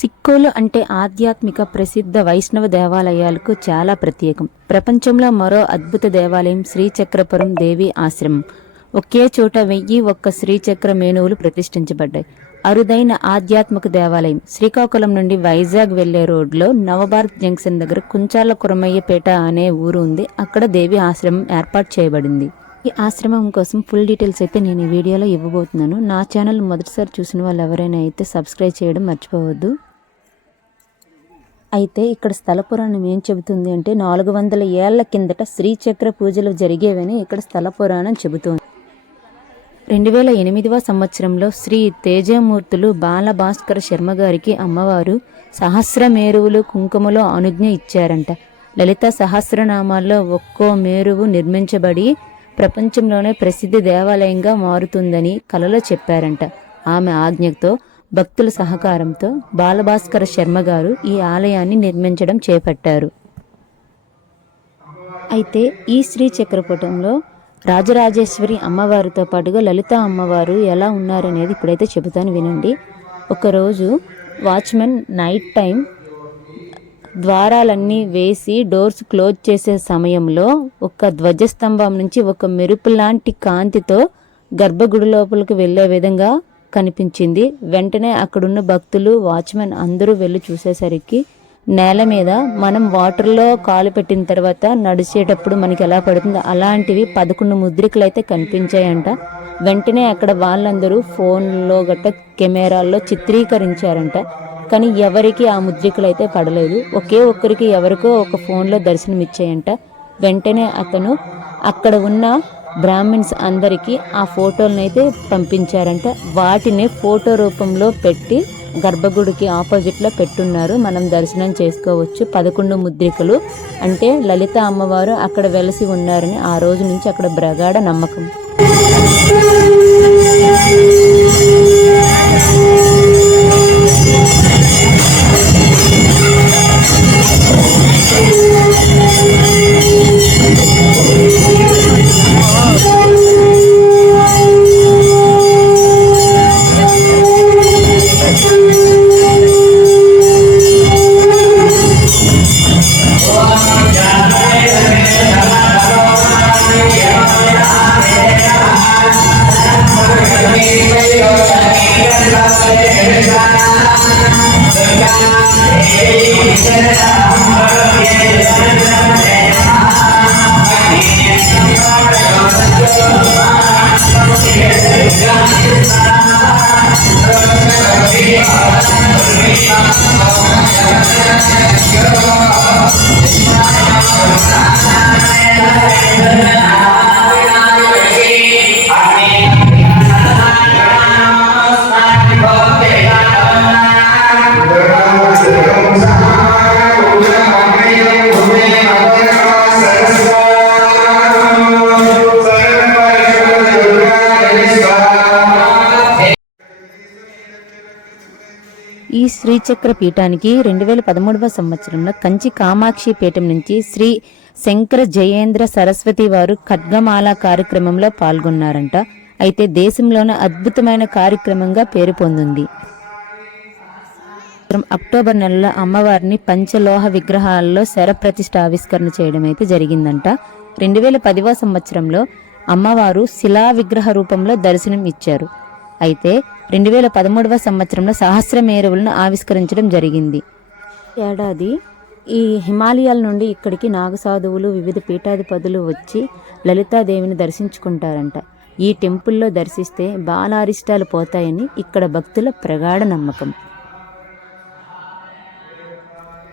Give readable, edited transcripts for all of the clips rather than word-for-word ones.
సిక్కోలు అంటే ఆధ్యాత్మిక ప్రసిద్ధ వైష్ణవ దేవాలయాలకు చాలా ప్రత్యేకం. ప్రపంచంలో మరో అద్భుత దేవాలయం శ్రీచక్రపురం దేవి ఆశ్రమం. ఒకే చోట 1001 శ్రీచక్ర మేనువులు ప్రతిష్ఠించబడ్డాయి. అరుదైన ఆధ్యాత్మిక దేవాలయం. శ్రీకాకుళం నుండి వైజాగ్ వెళ్లే రోడ్లో నవభారత్ జంక్షన్ దగ్గర కుంచాల కురమయ్యపేట అనే ఊరు ఉంది. అక్కడ దేవి ఆశ్రమం ఏర్పాటు చేయబడింది. ఈ ఆశ్రమం కోసం ఫుల్ డీటెయిల్స్ అయితే నేను ఈ వీడియోలో ఇవ్వబోతున్నాను. నా ఛానల్ మొదటిసారి చూసిన వాళ్ళు ఎవరైనా అయితే సబ్స్క్రైబ్ చేయడం మర్చిపోవద్దు. అయితే ఇక్కడ స్థల పురాణం ఏం చెబుతుంది అంటే 400 ఏళ్ల కిందట శ్రీచక్ర పూజలు జరిగేవని ఇక్కడ స్థల పురాణం చెబుతోంది. 2008వ సంవత్సరంలో శ్రీ తేజమూర్తులు బాలభాస్కర శర్మ గారికి అమ్మవారు సహస్ర మేరువులు కుంకుమలో అనుజ్ఞ ఇచ్చారంట. లలిత సహస్రనామాల్లో ఒక్కో మేరువు నిర్మించబడి ప్రపంచంలోనే ప్రసిద్ధ దేవాలయంగా మారుతుందని కలలో చెప్పారంట. ఆమె ఆజ్ఞతో భక్తుల సహకారంతో బాలభాస్కర శర్మ గారు ఈ ఆలయాన్ని నిర్మించడం చేపట్టారు. అయితే ఈ శ్రీచక్రపటంలో రాజరాజేశ్వరి అమ్మవారితో పాటుగా లలిత అమ్మవారు ఎలా ఉన్నారనేది ఇప్పుడైతే చెబుతాను, వినండి. ఒకరోజు వాచ్మెన్ నైట్ టైం ద్వారాలన్నీ వేసి డోర్స్ క్లోజ్ చేసే సమయంలో ఒక ధ్వజస్తంభం నుంచి ఒక మెరుపు లాంటి కాంతితో గర్భగుడి లోపలికి వెళ్లే విధంగా కనిపించింది. వెంటనే అక్కడున్న భక్తులు వాచ్మెన్ అందరూ వెళ్ళి చూసేసరికి నేల మీద మనం వాటర్లో కాలు పెట్టిన తర్వాత నడిచేటప్పుడు మనకి ఎలా పడుతుందో అలాంటివి 11 ముద్రికలు అయితే కనిపించాయంట. వెంటనే అక్కడ వాళ్ళందరూ ఫోన్లో గట్ట కెమెరాల్లో చిత్రీకరించారంట. కానీ ఎవరికి ఆ ముద్రికలు అయితే పడలేదు. ఒకే ఒక్కరికి ఎవరికో ఒక ఫోన్లో దర్శనం ఇచ్చాయంట. వెంటనే అతను అక్కడ ఉన్న బ్రాహ్మిన్స్ అందరికీ ఆ ఫోటోలను అయితే పంపించారంట. వాటిని ఫోటో రూపంలో పెట్టి గర్భగుడికి ఆపోజిట్లో పెట్టున్నారు. మనం దర్శనం చేసుకోవచ్చు. 11 ముద్రికలు అంటే లలిత అమ్మవారు అక్కడ వెలసి ఉన్నారని ఆ రోజు నుంచి అక్కడ ప్రగాఢ నమ్మకం. ఈ శ్రీచక్ర పీఠానికి 2013వ సంవత్సరంలో కంచి కామాక్షి పీఠం నుంచి శ్రీ శంకర జయేంద్ర సరస్వతి వారు ఖడ్గమాల కార్యక్రమంలో పాల్గొన్నారంట. అయితే దేశంలోనే అద్భుతమైన కార్యక్రమంగా పేరు పొందింది. అక్టోబర్ నెలలో అమ్మవారిని పంచలోహ విగ్రహాల్లో శరప్రతిష్ఠ ఆవిష్కరణ చేయడం అయితే జరిగిందంట. 2010వ సంవత్సరంలో అమ్మవారు శిలా విగ్రహ రూపంలో దర్శనం ఇచ్చారు. అయితే 2013వ సంవత్సరంలో సహస్ర మేరువులను ఆవిష్కరించడం జరిగింది. ఏడాది ఈ హిమాలయాల నుండి ఇక్కడికి నాగసాధువులు వివిధ పీఠాధిపతులు వచ్చి లలితాదేవిని దర్శించుకుంటారంట. ఈ టెంపుల్లో దర్శిస్తే బాలారిష్టాలు పోతాయని ఇక్కడ భక్తుల ప్రగాఢ నమ్మకం.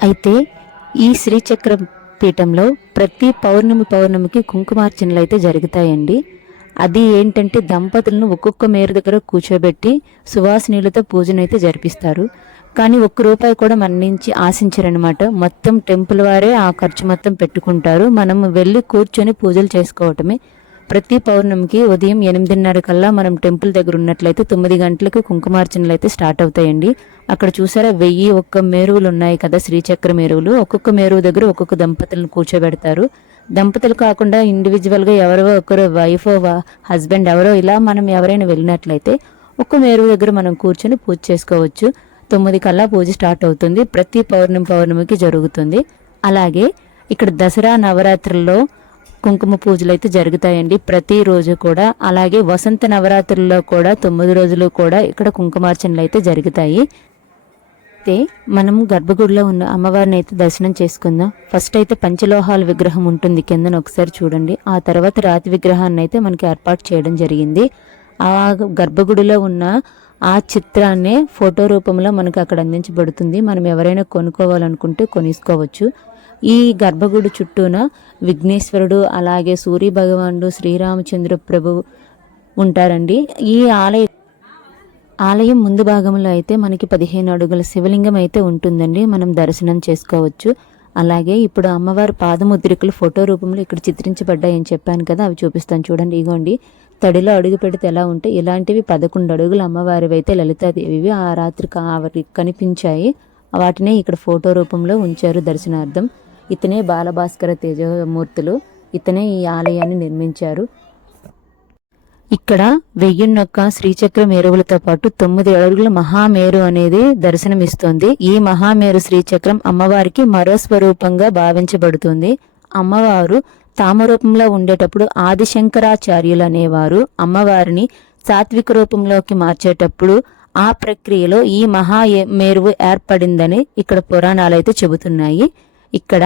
అయితే ఈ శ్రీచక్ర పీఠంలో ప్రతి పౌర్ణమికి కుంకుమార్చనలు అయితే జరుగుతాయండి. అది ఏంటంటే దంపతులను ఒక్కొక్క మేరు దగ్గర కూర్చోబెట్టి సువాసినీలతో పూజనైతే జరిపిస్తారు. కానీ ₹1 కూడా మన నుంచి ఆశించరనమాట. మొత్తం టెంపుల్ వారే ఆ ఖర్చు మొత్తం పెట్టుకుంటారు. మనం వెళ్ళి కూర్చొని పూజలు చేసుకోవటమే. ప్రతి పౌర్ణమికి ఉదయం 8:30 కల్లా మనం టెంపుల్ దగ్గర ఉన్నట్లయితే 9 గంటలకు కుంకుమార్చనలు అయితే స్టార్ట్ అవుతాయండి. అక్కడ చూసారా 1001 మేరువులు ఉన్నాయి కదా, శ్రీచక్ర మేరువులు. ఒక్కొక్క మేరువు దగ్గర ఒక్కొక్క దంపతులను కూర్చోబెడతారు. దంపతులు కాకుండా ఇండివిజువల్గా ఎవరో ఒకరు వైఫో హస్బెండ్ ఎవరో ఇలా మనం ఎవరైనా వెళ్ళినట్లయితే ఒక్క మేరువు దగ్గర మనం కూర్చొని పూజ చేసుకోవచ్చు. 9 కల్లా పూజ స్టార్ట్ అవుతుంది. ప్రతి పౌర్ణమికి జరుగుతుంది. అలాగే ఇక్కడ దసరా నవరాత్రుల్లో కుంకుమ పూజలు అయితే జరుగుతాయండి ప్రతిరోజు కూడా. అలాగే వసంత నవరాత్రుల్లో కూడా 9 రోజులు కూడా ఇక్కడ కుంకుమార్చనలు అయితే జరుగుతాయి. అయితే మనం గర్భగుడిలో ఉన్న అమ్మవారిని అయితే దర్శనం చేసుకుందాం. ఫస్ట్ అయితే పంచలోహాల విగ్రహం ఉంటుంది కిందన, ఒకసారి చూడండి. ఆ తర్వాత రాతి విగ్రహాన్ని అయితే మనకి ఏర్పాటు చేయడం జరిగింది. ఆ గర్భగుడిలో ఉన్న ఆ చిత్రాన్నే ఫోటో రూపంలో మనకు అక్కడ అందించబడుతుంది. మనం ఎవరైనా కొనుక్కోవాలనుకుంటే కొనుక్కోవచ్చు. ఈ గర్భగుడి చుట్టూన విఘ్నేశ్వరుడు, అలాగే సూర్య భగవానుడు, శ్రీరామచంద్ర ప్రభు ఉంటారండి. ఈ ఆలయం ముందు భాగంలో అయితే మనకి 15 అడుగుల శివలింగం అయితే ఉంటుందండి. మనం దర్శనం చేసుకోవచ్చు. అలాగే ఇప్పుడు అమ్మవారి పాదముద్రికలు ఫోటో రూపంలో ఇక్కడ చిత్రించబడ్డాయని చెప్పాను కదా, అవి చూపిస్తాను చూడండి. ఇగోండి, తడిలో అడుగు పెడితే ఎలా ఉంటాయి, ఇలాంటివి 11 అడుగులు అమ్మవారివి అయితే లలితాదేవివి ఆ రాత్రి కనిపించాయి. వాటినే ఇక్కడ ఫోటో రూపంలో ఉంచారు దర్శనార్థం. ఇతనే బాలభాస్కర తేజమూర్తులు. ఇతనే ఈ ఆలయాన్ని నిర్మించారు. ఇక్కడ 1001 శ్రీచక్ర మేరువులతో పాటు 9 అడుగుల మహామేరు అనేది దర్శనమిస్తోంది. ఈ మహామేరు శ్రీచక్రం అమ్మవారికి మరో స్వరూపంగా భావించబడుతుంది. అమ్మవారు తామరూపంలో ఉండేటప్పుడు ఆదిశంకరాచార్యులు అనేవారు అమ్మవారిని సాత్విక రూపంలోకి మార్చేటప్పుడు ఆ ప్రక్రియలో ఈ మహామేరువు ఏర్పడిందని ఇక్కడ పురాణాలు అయితే చెబుతున్నాయి. ఇక్కడ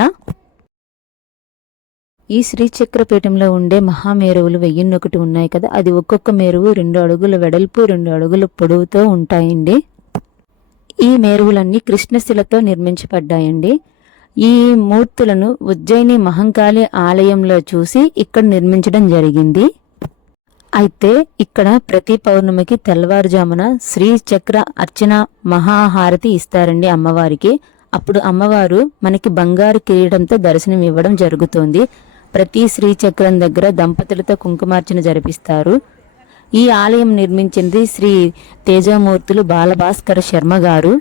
ఈ శ్రీచక్రపీఠంలో ఉండే మహామేరువులు 1001 ఉన్నాయి కదా, అది ఒక్కొక్క మేరువు 2 అడుగుల వెడల్పు 2 అడుగుల పొడవుతో ఉంటాయండి. ఈ మేరువులన్నీ కృష్ణశిలతో నిర్మించబడ్డాయండి. ఈ మూర్తులను ఉజ్జయిని మహంకాళి ఆలయంలో చూసి ఇక్కడ నిర్మించడం జరిగింది. అయితే ఇక్కడ ప్రతి పౌర్ణమికి తెల్లవారుజామున శ్రీచక్ర అర్చన మహాహారతి ఇస్తారండి అమ్మవారికి. అప్పుడు అమ్మవారు మనకి బంగారు కిరీటంతో దర్శనం ఇవ్వడం జరుగుతుంది. ప్రతి శ్రీచక్రం దగ్గర దంపతులతో కుంకుమార్చన జరిపిస్తారు. ఈ ఆలయం నిర్మించింది శ్రీ తేజమూర్తులు బాలభాస్కర శర్మ గారు.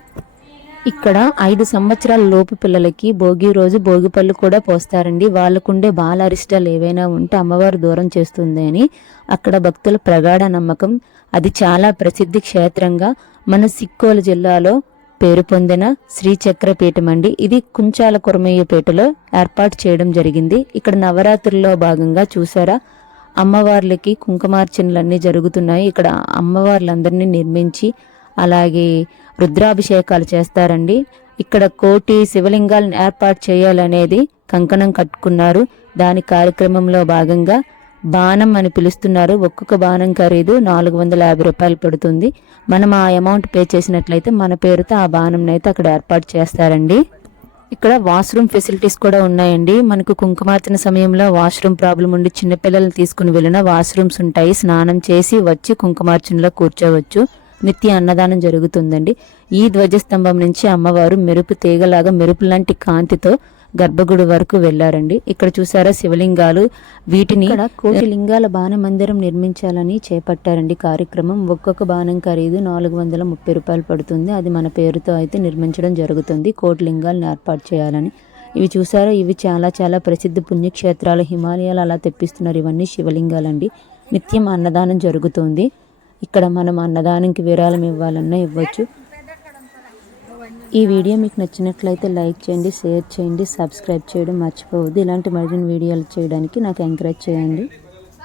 ఇక్కడ 5 సంవత్సరాల లోపు పిల్లలకి భోగి రోజు భోగిపళ్ళు కూడా పోస్తారండి. వాళ్ళకుండే బాల అరిష్టాలు ఏవైనా ఉంటే అమ్మవారు దూరం చేస్తుంది అని అక్కడ భక్తుల ప్రగాఢ నమ్మకం. అది చాలా ప్రసిద్ధి క్షేత్రంగా మన సిక్కోలు జిల్లాలో పేరు పొందిన శ్రీచక్రపీఠం అండి. ఇది కుంచాల కురమయ్యపేటలో ఏర్పాటు చేయడం జరిగింది. ఇక్కడ నవరాత్రుల్లో భాగంగా చూసారా, అమ్మవార్లకి కుంకుమార్చనలన్నీ జరుగుతున్నాయి. ఇక్కడ అమ్మవార్లందరినీ నిర్మించి అలాగే రుద్రాభిషేకాలు చేస్తారండి. ఇక్కడ 1,000,000 శివలింగాలను ఏర్పాటు చేయాలనేది కంకణం కట్టుకున్నారు. దాని కార్యక్రమంలో భాగంగా బాణం అని పిలుస్తున్నారు. ఒక్కొక్క బాణం ఖరీదు 450 రూపాయలు పడుతుంది. మనం ఆ అమౌంట్ పే చేసినట్లయితే మన పేరుతో ఆ బాణం అయితే అక్కడ ఏర్పాటు చేస్తారండి. ఇక్కడ వాష్రూమ్ ఫెసిలిటీస్ కూడా ఉన్నాయండి. మనకు కుంకుమార్చన సమయంలో వాష్రూమ్ ప్రాబ్లం ఉండి చిన్నపిల్లల్ని తీసుకుని వెళ్ళిన వాష్రూమ్స్ ఉంటాయి. స్నానం చేసి వచ్చి కుంకుమార్చనలో కూర్చోవచ్చు. నిత్య అన్నదానం జరుగుతుందండి. ఈ ధ్వజస్తంభం నుంచి అమ్మవారు మెరుపు తీగలాగా మెరుపు లాంటి కాంతితో గర్భగుడి వరకు వెళ్లారండి. ఇక్కడ చూసారా శివలింగాలు, వీటిని 1,000,000 లింగాల బాణ మందిరం నిర్మించాలని చేపట్టారండి కార్యక్రమం. ఒక్కొక్క బాణం ఖరీదు 430 రూపాయలు పడుతుంది. అది మన పేరుతో అయితే నిర్మించడం జరుగుతుంది. 1,000,000 లింగాలను ఏర్పాటు చేయాలని. ఇవి చూసారా, ఇవి చాలా చాలా ప్రసిద్ధ పుణ్యక్షేత్రాలు, హిమాలయాలు అలా తెప్పిస్తున్నారు. ఇవన్నీ శివలింగాలండి. నిత్యం అన్నదానం జరుగుతుంది. ఇక్కడ మనం అన్నదానంకి విరాళం ఇవ్వాలన్నా ఇవ్వచ్చు. ఈ వీడియో మీకు నచ్చినట్లయితే లైక్ చేయండి, షేర్ చేయండి, సబ్స్క్రైబ్ చేయడం మర్చిపోవద్దు. ఇలాంటి మరిన్ని వీడియోలు చేయడానికి నాకు ఎంకరేజ్ చేయండి.